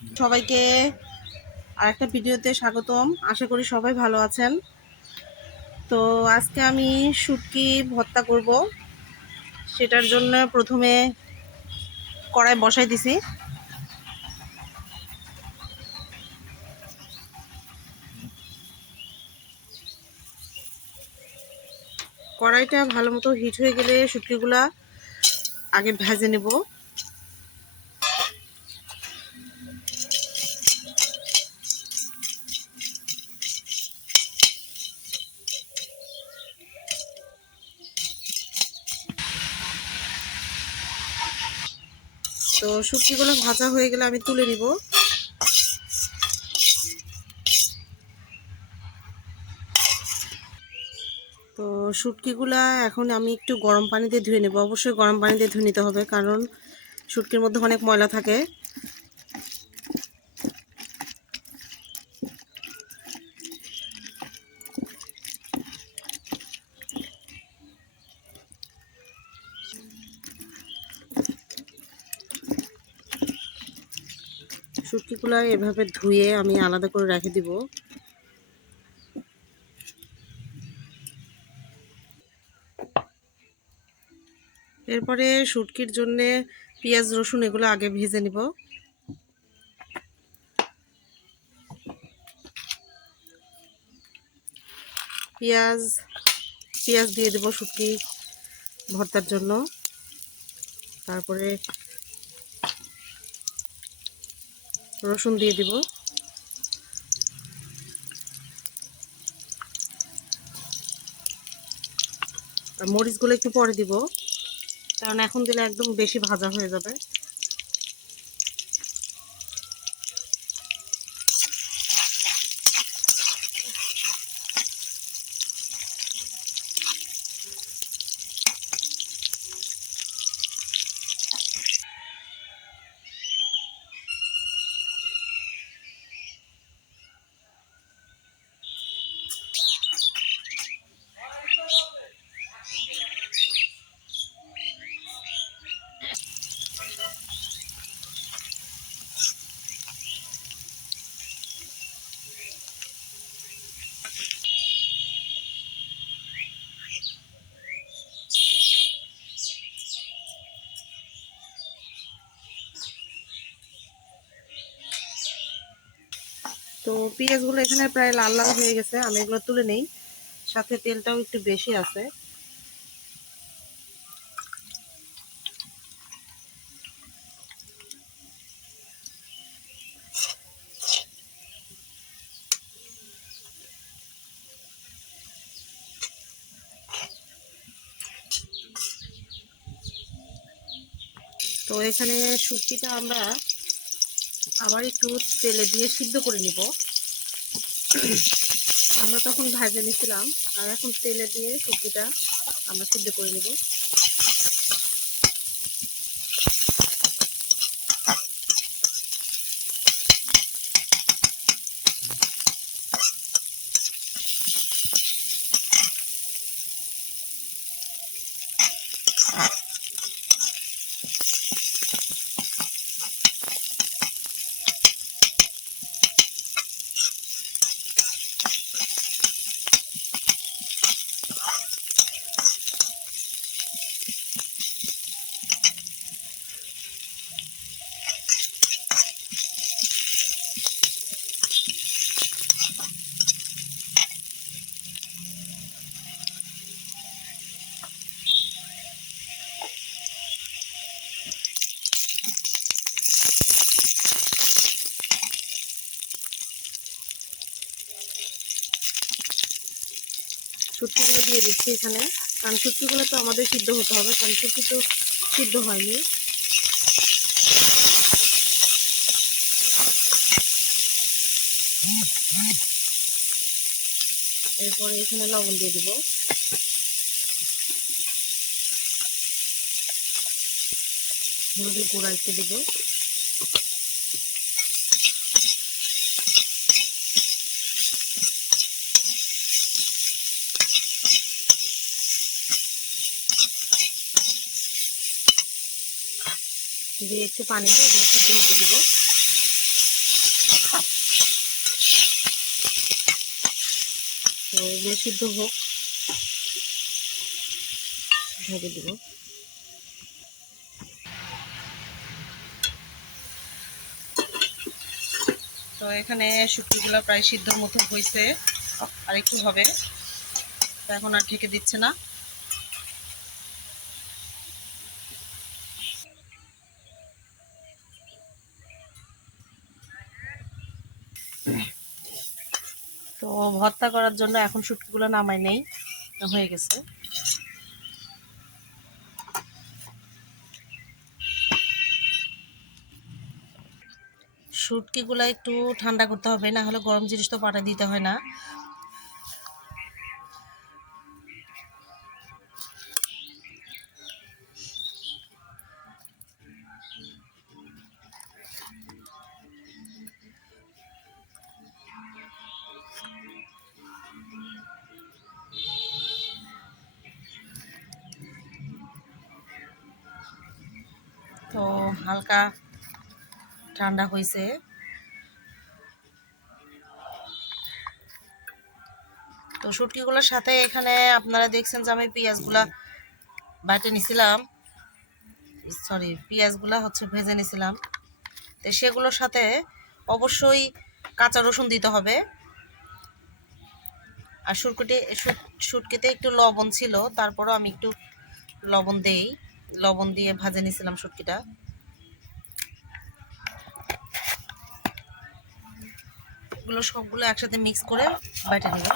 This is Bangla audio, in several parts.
সবাইকে আরেকটা ভিডিওতে স্বাগতম। আশা করি সবাই ভালো আছেন। তো আজকে আমি শুটকি ভর্তা করব। সেটার জন্য প্রথমে কড়াই বসাই দিছি। কড়াইটা ভালো মতো হিট হয়ে গেলে শুটকিগুলা আগে ভেজে নেব। তো শুটকিগুলো ভাজা হয়ে গেলে আমি তুলে নিব। তো শুটকিগুলা এখন আমি একটু গরম পানি দিয়ে ধুয়ে নেব। অবশ্যই গরম পানি দিয়ে ধুয়ে নিতে হবে, কারণ শুটকির মধ্যে অনেক ময়লা থাকে। শুটকিগুলো এভাবে ধুয়ে আমি আলাদা করে রেখে দিব। এরপরে শুটকির জন্য পেঁয়াজ রসুন এগুলো আগে ভেজে নিব। পেঁয়াজ দিয়ে দেব শুটকি ভর্তার জন্য। তারপরে রসুন দিয়ে দিব। আর মরিচগুলো একটু পরে দিব, কারণ এখন দিলে একদম বেশি ভাজা হয়ে যাবে। তো পেঁয়াজগুলো এখানে প্রায় লাল লাল হয়ে গেছে, আমি এগুলো তুলে নেই। সাথে তেলটাও একটু বেশি আছে। তো এখানে শুটকিটা আমরা আবার একটু তেলে দিয়ে সিদ্ধ করে নিব। আমরা তখন ভাজে নিয়েছিলাম, আর এখন তেলে দিয়ে শুটকিটা আমরা সিদ্ধ করে নিব। শুটকিগুলো দিয়ে দিচ্ছি এখানে, কারণ শুটকিগুলো তো আমাদের সিদ্ধ হতে হবে, কারণ শুটকি তো সিদ্ধ হয়নি। এরপরে এখানে লবণ দিয়ে দিব। হলুদের গুঁড়া একটু দিব। দিয়ে একটু পানি দিয়ে এগুলো সিদ্ধ হতে দিব। তো এগুলো সিদ্ধ হোক, ঢেকে দিব। তো এখানে শুটকিগুলো প্রায় সিদ্ধর মতো হয়েছে, আর একটু হবে, তো এখন আর ঢেকে দিচ্ছে না। তো ভর্তা করার জন্য এখন শুটকিগুলো নামাই নেই, হয়ে গেছে। শুটকিগুলো একটু ঠান্ডা করতে হবে, না হলে গরম জিনিস তো পাটা দিতে হয় না। তো হালকা ঠান্ডা হয়েছে। তো শুটকিগুলোর সাথে এখানে আপনারা দেখছেন যে আমি পেঁয়াজগুলা বাটে নিছিলাম, সরি পেঁয়াজগুলা হচ্ছে ভেজে নিছিলাম। তো সেগুলোর সাথে অবশ্যই কাঁচা রসুন দিতে হবে। আর শুটকিতে একটু লবণ ছিল, তারপরও আমি একটু লবণ দিয়ে ভাজে নিছিলাম শুটকিটা। এগুলো সবগুলো একসাথে মিক্স করে বেটে নেব।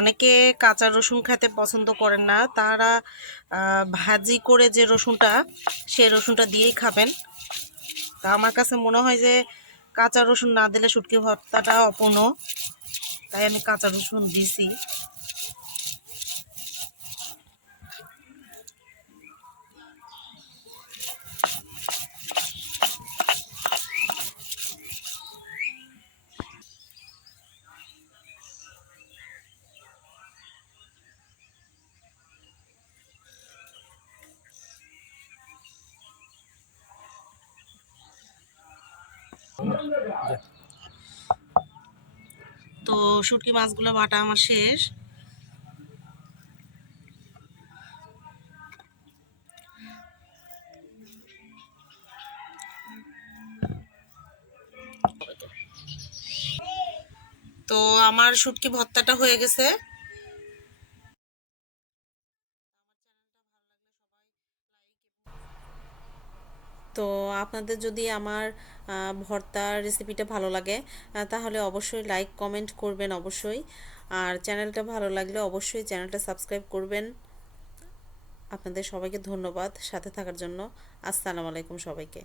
অনেকে কাঁচা রসুন খেতে পছন্দ করেন না, তারা ভাজি করে যে রসুনটা, সেই রসুনটা দিয়েই খাবেন। তা আমার কাছে মনে হয় যে কাঁচা রসুন না দিলে শুটকি ভর্তাটা অপূর্ণ, তাই আমি কাঁচা রসুন দিছি। তো শুটকি মাছগুলো বাটা আমার শেষ। তো আমার শুটকি ভর্তাটা হয়ে গেছে। তো আপনাদের যদি আমার ভর্তার রেসিপিটা ভালো লাগে, তাহলে অবশ্যই লাইক কমেন্ট করবেন অবশ্যই। আর চ্যানেলটা ভালো লাগলে অবশ্যই চ্যানেলটা সাবস্ক্রাইব করবেন। আপনাদের সবাইকে ধন্যবাদ সাথে থাকার জন্য। আসসালামু আলাইকুম সবাইকে।